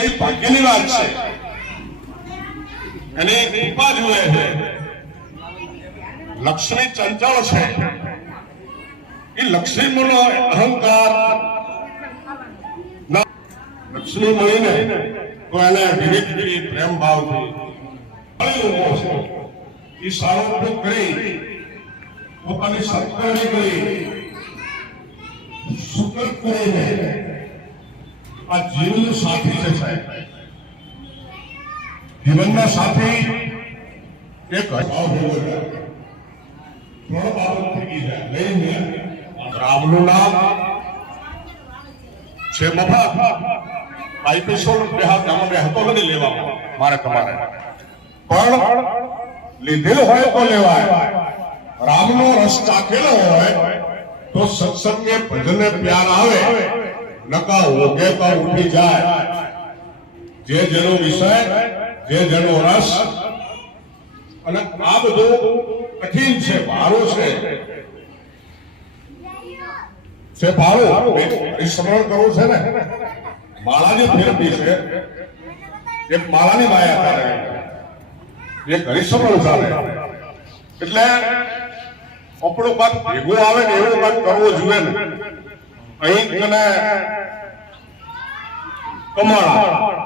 એ ભાગ્યની વાત છે. એની કૃપા જુએ છે. લક્ષ્મી ચંચળ છે. એ લક્ષ્મીનો અહંકાર. લક્ષ્મી મળીને તો એને વિવેક પ્રેમ ભાવથી લોકો છે એ સારો ઉપયોગ કરી, પોતાની સત્કર્ણી કરી સુકર કરીને આ જીવનનું સાથી છે સાહેબ. જીવનના સાથી એક રામનું નામ છે મફત. આ એપિસોડ બે હાથ આમાં બે હાથો નથી લેવામાં, મારે તમારે. પણ લીધેલ હોય તો લેવાય. રામનો રસ ચાખેલો હોય તો સત્સંગે ભજને પ્યાર આવે. નકા હોગે તો ઉઠી જાય. જે જેનો વિષય, જે જેનો રસ, અને આ બધું કઠિન છે, ભારો છે. છે ભારો? એ સ્મરણ કરવું છે ને? માળાની ફેરવી છે. એક માળાની માયા કરે. એ પરિશ્રમણ ચાલે એટલે આપણો પાક ભેગો આવે ને એવું કાંક કરવો જોઈએ ને. અહીં કને કમાણા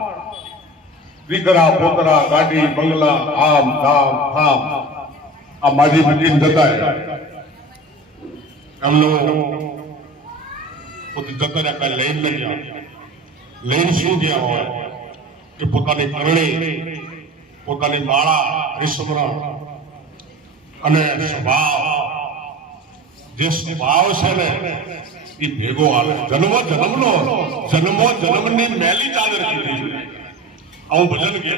દીકરા પોતરા ગાડી, બંગલા, આમ ધામ થામ આ માજી મૂકીને જતા એમનું પોતે જતા રહ્યા, કાંઈ લઈને લઈ ગયા. લઈને શું ગયા હોય? કે પોતાની કરણી, પોતાની માળા, હરિસ્મરણ અને સ્વભાવ. જે સ્વભાવ છે ને એ ભેગો આવે. જન્મ જન્મનો, જન્મો જન્મની મેલી ચાદર કીધી આવું ભજન કે?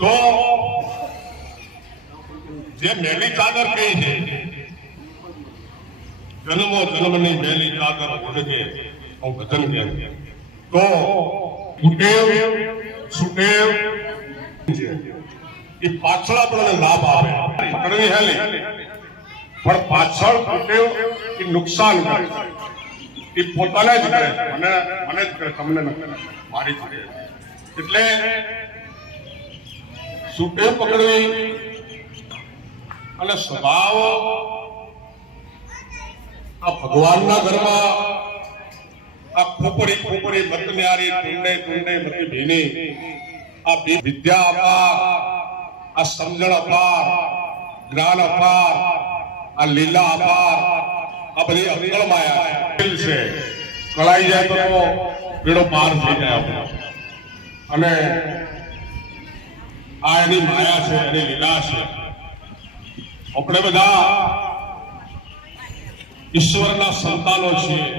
તો જે મેલી ચાદર કહી છે, જન્મો જન્મની મેલી ચાદર ઓળખે આવું ભજન કે? તો કુટેવ સુટેવ એ પાછળ આપણને લાભ આવે પકડવી હેલી. પણ પાછળ કુટેવ એ નુકસાન એ પોતાને જ કરે. મને મને જ કરે. તમને મારી જ એટલે સુટેવ પકડવી અને સ્વભાવ આ ભગવાનના ઘરમાં આ ખોપડી ખોપડી મતન્યારી ટુંડે ટુંડે મતી ભીની, આ વિદ્યા અપાર, આ સમજણ અપાર, જ્ઞાન અપાર, આ લીલા અપાર આ બધી અક્કલ માયા છે. કળાઈ જાય તો પેડો પાર થઈ જાય આપણો. અને આ એની માયા છે, એની લીલા છે. આપણે બધા ઈશ્વરના સંતાનો છીએ.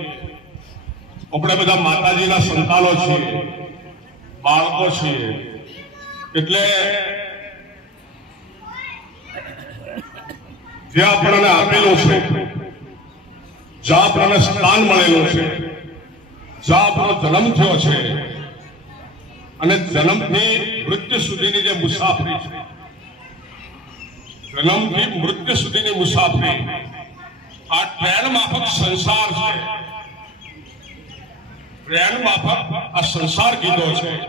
આપણે બધા માતાજીના સંતાનો છીએ. બાળકો છીએ. એટલે જે આપણને આપેલું છે જ્યાં આપણને સ્થાન મળેલું છે. જ્યાં જન્મ થયો છે. અને જન્મથી મૃત્યુ સુધીની જે મુસાફરી છે. જન્મથી મૃત્યુ સુધીની મુસાફરી. આ ટ્રેન માફક સંસાર છે. ટ્રેન માફક આ સંસાર કીધો છે.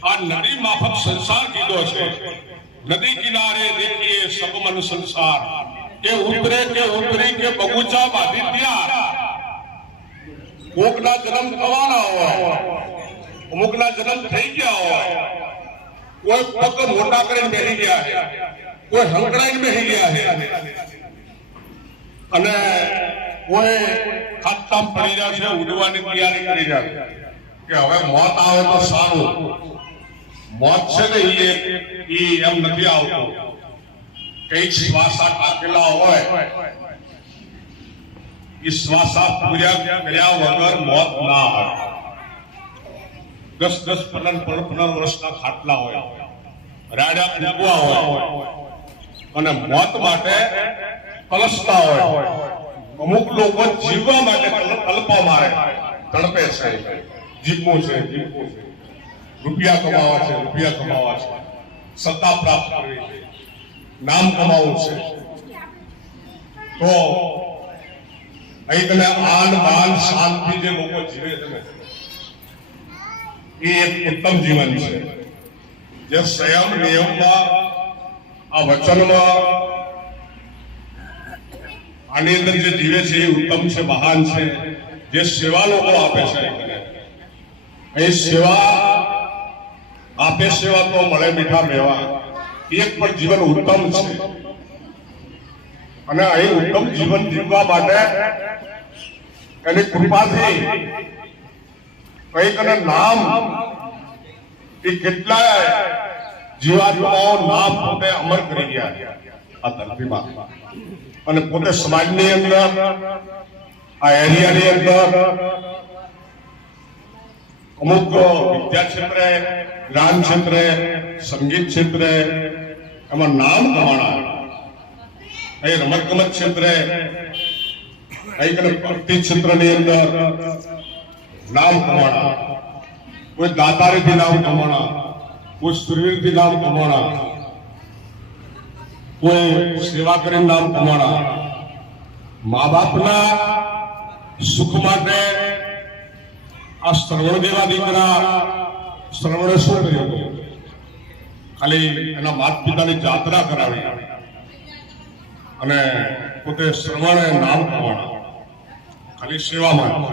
આ નદી માફક સંસાર કીધો છે. નદી કિનારે દેખીએ સબમન સંસાર. કે ઉતરે કે ઉતરી કે બગુચા બાંધી ત્યાં. કોકના જન્મ થવાના હોય, અમુકના જન્મ થઈ ગયા હોય. કોઈ પગ મોટા કરીને બેસી ગયા છે, કોઈ હંકડાઈને બેસી ગયા છે. અને કોઈ ખાતામ પડી રહ્યા છે, ઉડવાની તૈયારી કરી રહ્યા છે. કે હવે મોત આવે તો સારું. મોત છે ને એ એમ નથી આવતું. કંઈક શ્વાસા ટાકેલા હોય, એ પૂર્યા કર્યા વગર મોત ના આવે. દસ દસ, પંદર પંદર પંદર વર્ષના ખાટલા હોય રાડા કૂકવા હોય, અને મોત માટે કલસતા હોય. અમુક લોકો જીવવા માટે કલ્પા મારે, તડપે છે. જીવવું છે જીવવું છે. રૂપિયા કમાવા છે, રૂપિયા કમાવા છે. સત્તા પ્રાપ્ત કરવી છે. નામ કમાવું છે. તો અહીં તમે આન બાન શાંતિ જે લોકો જીવે છે એ એક ઉત્તમ જીવન છે. જે સ્વયં, નિયમમાં, આ વચનમાં, આની અંદર જે જીવે છે એ ઉત્તમ છે, મહાન છે. જે સેવા લોકો આપે છે એ સેવા, આપે સેવા તો મળે મીઠા મેવા. એક પણ જીવન ઉત્તમ છે. અને અહીં ઉત્તમ જીવન જીવવા માટે એની કૃપાથી કંઈક અને નામ એ કેટલાય જીવાત્માઓ નામ પોતે અમર કરી ગયા આ ધરતીમાં. અને પોતે સમાજની અંદર, આ એરિયાની અંદર અમુક વિદ્યા ક્ષેત્રે, જ્ઞાન ક્ષેત્રે, સંગીત ક્ષેત્રે એમાં નામ કમાણા. અહીં રમત ગમત ક્ષેત્રે અહીં કને ભક્તિ ક્ષેત્રની અંદર નામ કમાણા. કોઈ દાતારીથી નામ કમાણા. કોઈ સુરવીરથી નામ કમાણા. કોઈ સેવા કરીને નામ કમાણા. મા બાપના સુખ માટે આ શ્રવણ જેવા દીકરા શ્રવણે શું કર્યું? ખાલી એના માતા પિતાની જાત્રા કરાવી. અને પોતે શ્રવણે નામ કમાણા ખાલી સેવામાં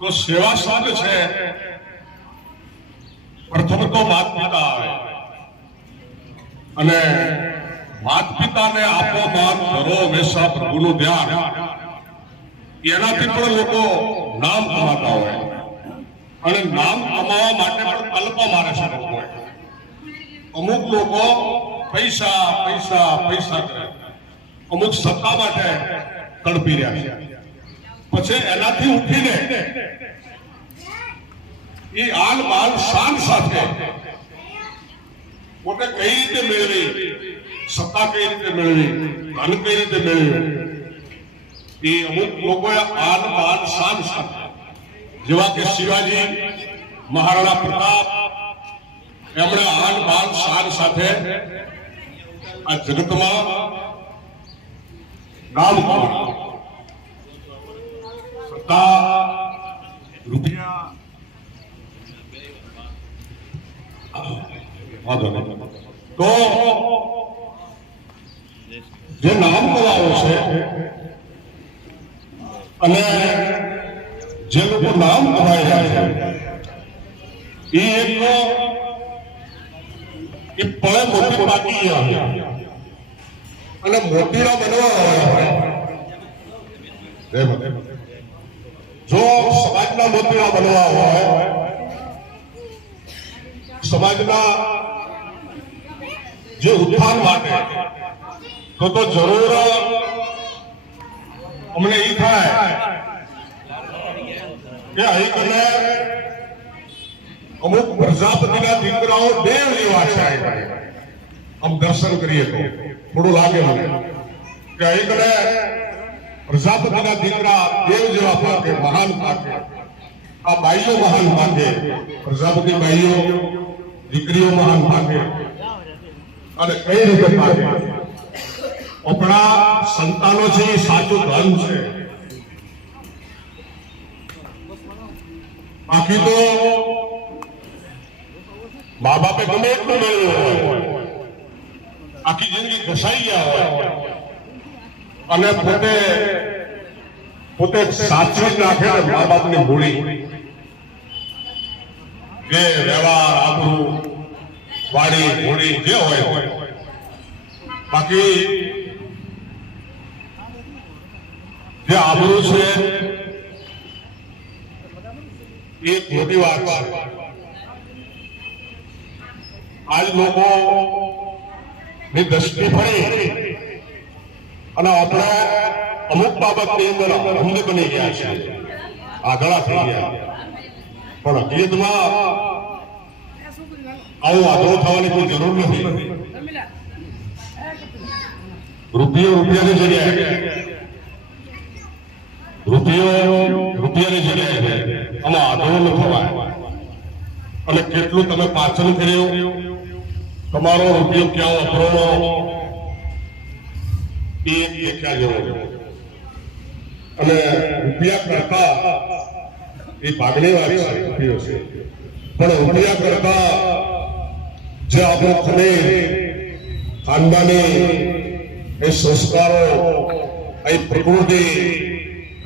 તો સેવા સાધ છે. પ્રથમ તો માત પિતા આવે. અને માત પિતાને આપો માન કરો હંમેશા પ્રભુનું ધ્યાન. એનાથી પણ લોકો નામ કમાતા હોય. અને નામ કમાવા માટે પણ કલ્પ મારે છે લોકો. અમુક લોકો પૈસા પૈસા પૈસા અમુક સત્તા માટે તડપી રહ્યા છે. પછી એનાથી ઉઠીને એ આલ બાન શાન સાથે પોતે કઈ રીતે મેળવી? સત્તા કઈ રીતે મેળવી? ધન કઈ રીતે મેળવ્યું? એ અમુક લોકોએ આન માલ શાન સાથે. જેવા કે શિવાજી, મહારાણા પ્રતાપ એમણે આન બાન શાન સાથે આ જગતમાં નામ કમાયું સત્તા, રૂપિયા. તો જે નામ કમાવો છે અને જે લોકો નામ કમાય છે, એ એક એ પળે મોટી પાકી આવે અને મોટીના બનવા હોય. જો સમાજના મોતીડા બનવા હોય, સમાજના જે ઉત્થાન માટે, તો તો જરૂર અમને એ થાય કે અહીં કને અમુક પ્રજાપતિના દીકરાઓ દેવ જેવા છે. આમ દર્શન કરીએ તો થોડું લાગે મને કે કને પ્રજાપતિના દીકરા દેવ જેવા પાકે મહાન પાકે આ બાઈઓ મહાન પાકે પ્રજાપતિ બાઈઓ દીકરીઓ મહાન પાકે અને કઈ રીતે પાકે આપણા સંતાનો છે એ સાચું ધન છે. બાકી તો મા બાપે ગમે એટલું મેળવ્યું હોય, આખી જિંદગી ઘસાઈ ગયા હોય, અને પોતે પોતે સાચવી નાખે ને મા બાપની મૂડી. જે વ્યવહાર, આબરૂ વાડી મૂડી જે હોય. બાકી, જે આબરૂ છે, એ મોટી વાત આજ લોકો ની દ્રષ્ટિ ફરી અને આપણે અમુક બાબતની અંદર અંધ બની ગયા છે. આગળ થઈ ગયા. પણ હકીકતમાં આવું આઘડો થવાની કોઈ જરૂર નથી. રૂપિયો રૂપિયાની જગ્યાએ. રૂપિયો રૂપિયાની જગ્યાએ અને આઘડો ન થવાય. અને કેટલું તમે પાછળ કર્યું તમારો રૂપિયો ક્યાં વાપરવાનો? એ દેખ્યા જેવો અને રૂપિયા કરતા એ ભાગની છે, રૂપિયો છે. પણ રૂપિયા કરતા જે આપણો ખમીર, ખાનદાની એ સંસ્કારો અહીં પ્રકૃતિ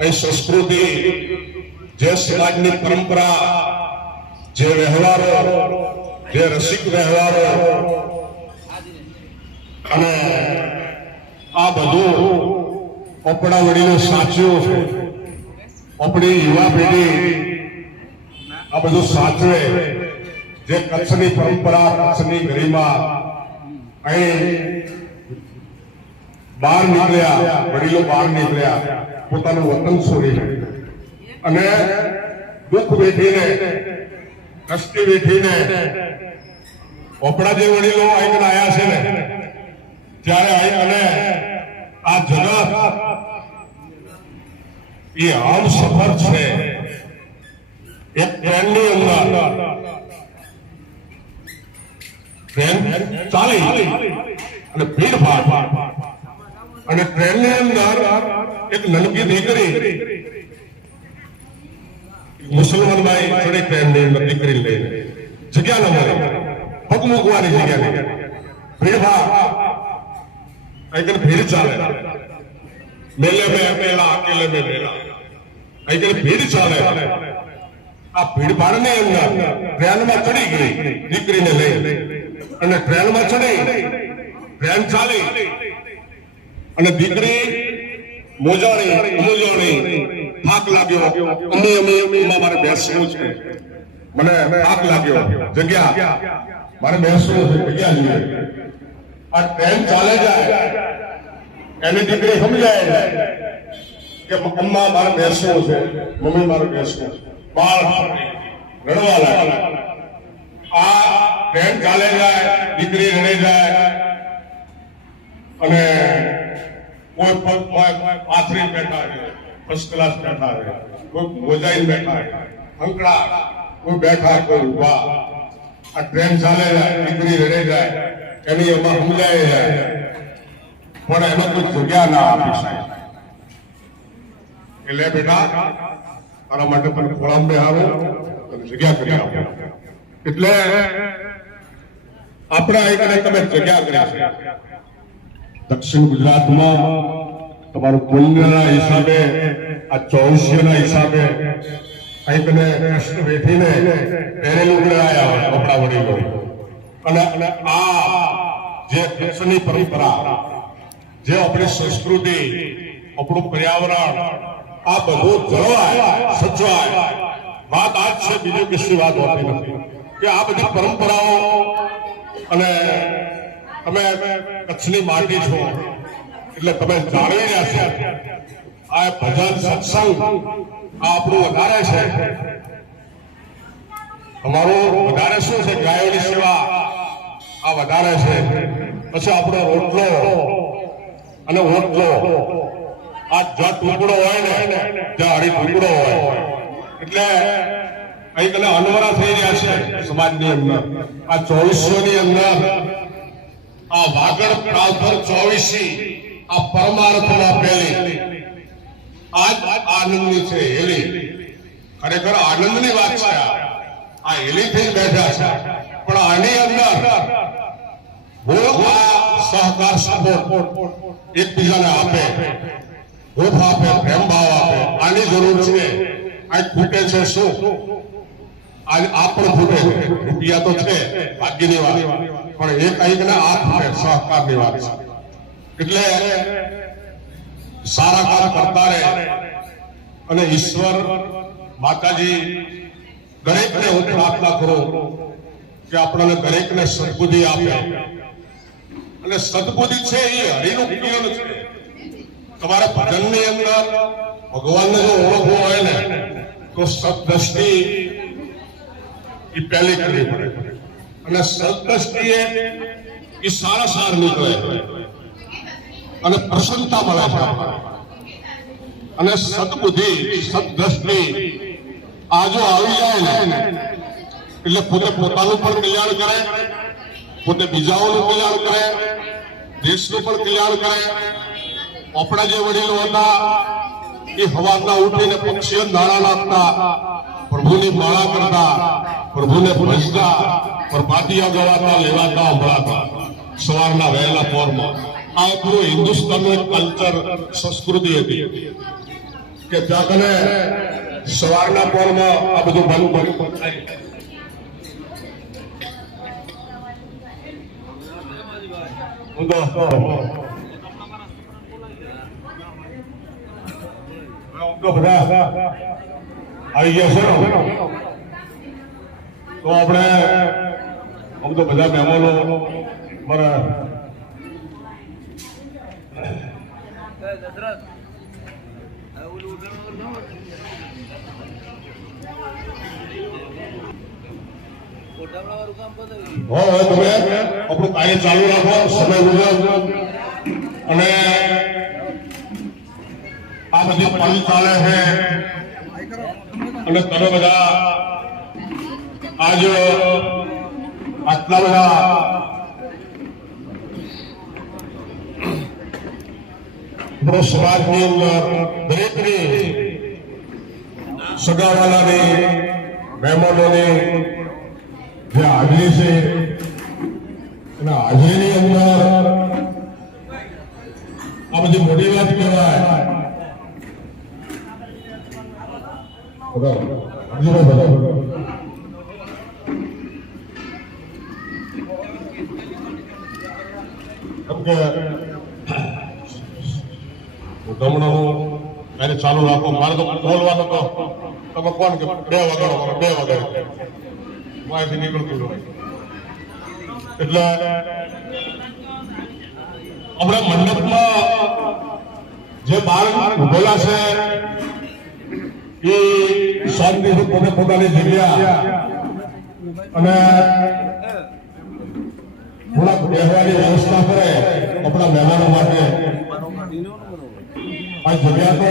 અહીં સંસ્કૃતિ, જે સમાજની પરંપરા, જે વ્યવહારો જે રસિક વ્યવહારો અને આ બધું આપણા વડીલો સાચવ્યું છે. આપણી યુવા પેઢી આ બધું સાચવે. જે કચ્છની પરંપરા, કચ્છની ગરિમા અહીં બહાર નીકળ્યા, વડીલો બહાર નીકળ્યા, પોતાનું વતન છોડીને અને દુઃખ વેઠીને કષ્ટી વેઠીને જે વડીલો અહીં આવ્યા છે ને ત્યારે અને આ જગત એ આમ સફર છે, એક ટ્રેનની અંદર. ટ્રેન ચાલી અને ભીડ ભાડ. અને ટ્રેનની અંદર એક નલકી દીકરી મુસલમાન ભાઈ ટ્રેનની અંદર દીકરી લઈને જગ્યા ન મળે. પગ મૂકવાની જગ્યા નહીં. ભીડ ભાડ ચાલે. મેલે મેં અકેલા અકેલે મેં મેલા. અહીં ભીડ ચાલે. આ ભીડ ભાડની અંદર ટ્રેનમાં ચડી ગઈ દીકરીને લઈ. અને ટ્રેનમાં ચડી, ટ્રેન ચાલી. અને દીકરી મોજાણી મોજાણી થાક લાગ્યો. અમે અમે મારે બેસવું છે. મને થાક લાગ્યો. જગ્યા. મારે બેસવું છે. જગ્યા જોઈએ. આ ટ્રેન ચાલે જાય. એની દીકરી સમજાય કે અમ્મા મારે બેસવું છે. મમ્મી મારે બેસવું છે. બાળ રડવા લાગે આ ટ્રેન ચાલે જાય. દીકરી રડે જાય. અને કોઈ પગ પાથરી બેઠા છે ફર્સ્ટ ક્લાસ બેઠા છે કોઈ મોજાઈ બેઠા. છે હંકડા કોઈ બેઠા કોઈ ઊભા આ ટ્રેન ચાલે જાય દીકરી રડે જાય એની એમાં સમજાય જાય પણ એનો કોઈ જગ્યા ના આપી શકે. એટલે બેટા તારા માટે પણ ખોળામ બેહારો અને જગ્યા કરી આપો. એટલે આપણા એકને તમે જગ્યા કર્યા છે દક્ષિણ ગુજરાતમાં તમારું પુણ્યના હિસાબે, આ ચૌષ્યના હિસાબે કંઈક ને કૃષ્ણ વેઠીને પહેરેલું ઉડાયા હોય કપડા વડીલો. અને આ જે કૃષ્ણની પરંપરા, જે આપણી સંસ્કૃતિ, આપણું પર્યાવરણ, આ બધું જળવાય, સચવાય, વાત આ છે, બીજું કશી વાત હોતી નથી. કે આ બધી પરંપરાઓ અને તમે કચ્છની માટી છો એટલે તમે જાણી રહ્યા આ ભજન સત્સંગ આપણું વધારે છે. અમારું વધારે શું છે? ગાયોની સેવા આ વધારે છે. પછી આપણો રોટલો અને ઓટલો. આ જ ટુકડો હોય ને જે હરી ટુકડો હોય. એટલે અહીં કલે અનવરા થઈ રહ્યા છે સમાજની અંદર. આ ચોવીસો ની અંદર આ વાગડ પ્રાવધર ચોવીસી આ પરમાર્થમાં પહેલી. આજ આનંદની છે, હેલી. ખરેખર આનંદની વાત છે આ. હેલી થઈ બેઠા છે. પણ આની અંદર આ સહકાર સપોર્ટ એકબીજાને આપે. ભોગ આપે, પ્રેમ ભાવ આપે. આની જરૂર છે. આ ખૂટે છે શું? આજ આ પણ ખૂટે છે. રૂપિયા તો છે, ભાગ્યની વાત. પણ એ કંઈક ને આ ખૂટે, સહકારની વાત છે. એટલે સારા કામ કરતા રહે અને ઈશ્વર માતાજી દરેકને હું પ્રાર્થના કરું કે આપણને દરેકને સદબુદ્ધિ આપે. અને સદબુદ્ધિ છે એ હરિનું કિરણ છે. તમારા ભજનની અંદર ભગવાનને જો ઓળખવું હોય ને, તો સદદ્રષ્ટિ એ પહેલી કરવી પડે. અને સદદ્રષ્ટિ એ એ સારા સાર નીકળે. અને પ્રસન્નતા મળે છે. અને સદબુદ્ધિ, સદદ્રષ્ટિ આ જો આવી જાય ને, એટલે પોતે પોતાનું પણ કલ્યાણ કરે, પોતે બીજાઓનું કલ્યાણ કરે, દેશનું પણ કલ્યાણ કરે. આપણા જે વડીલો હતા, એ હવાના ઉઠીને પક્ષીઓ નાણા નાખતા પ્રભુની માળા કરતા, પ્રભુને ભજતા પ્રભાતિયા ગવાતા લેવાતા, ઉભરાતા, સવારના વહેલા પોરમાં. આ પૂરું હિન્દુસ્તાનનું એક કલ્ચર સંસ્કૃતિ હતી કે ત્યાં કને સવારના પોરમાં આ બધું બનવું બનવું થાય આવી ગયા છે તો આપણે આમ તો બધા મહેમાનો મારા હો આપણું કાર્ય ચાલુ રાખો સમય મુજબ અને આ બધી પલ ચાલે છે અને તમે બધા આજ આટલા બધા આપણો સમાજની અંદર દરેકની સગાવાલાની, મહેમાનોની જે હાજરી છે એના હાજરીની અંદર આ બધી મોટી વાત કહેવાય. બરાબર કે ધમણાનું એને ચાલુ રાખો, મારે તો બોલવાનો તો તમે કોણ કે બે વગાડો મારે, બે વગાડો. માહિતી નીકળતું હોય એટલે આપણે મંડપમાં જે બાર ઉભેલા છે, એ શાંતિથી પોતે પોતાની જગ્યા અને થોડાક બેસવાની વ્યવસ્થા કરે આપણા મહેમાનો માટે. જગ્યા તો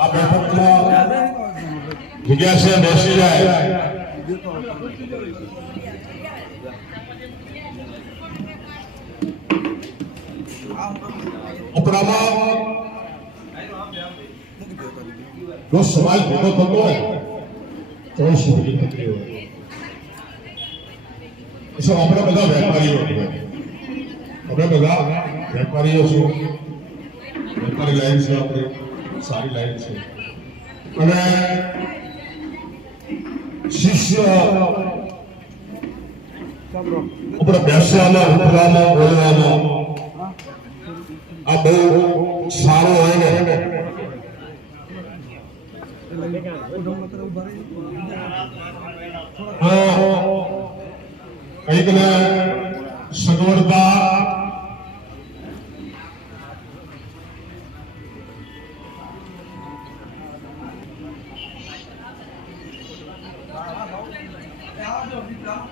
આ બેઠકમાં જગ્યા છે, બેસી જાય. આપણામાં જો સમાજ ભેગો થતો હોય, તો સુખી થતી આપણે બધા વેપારીઓ. આપણે બધા વેપારીઓ છું વેપારી લાઈન છે, આપણે સારી લાઈન છે. અને શિષ્ય આપણે બેસવામાં ઉઠવામાં બોલવામાં આ બહુ સારું હોય ને. કંઈક ને સગવડતા 然后就是说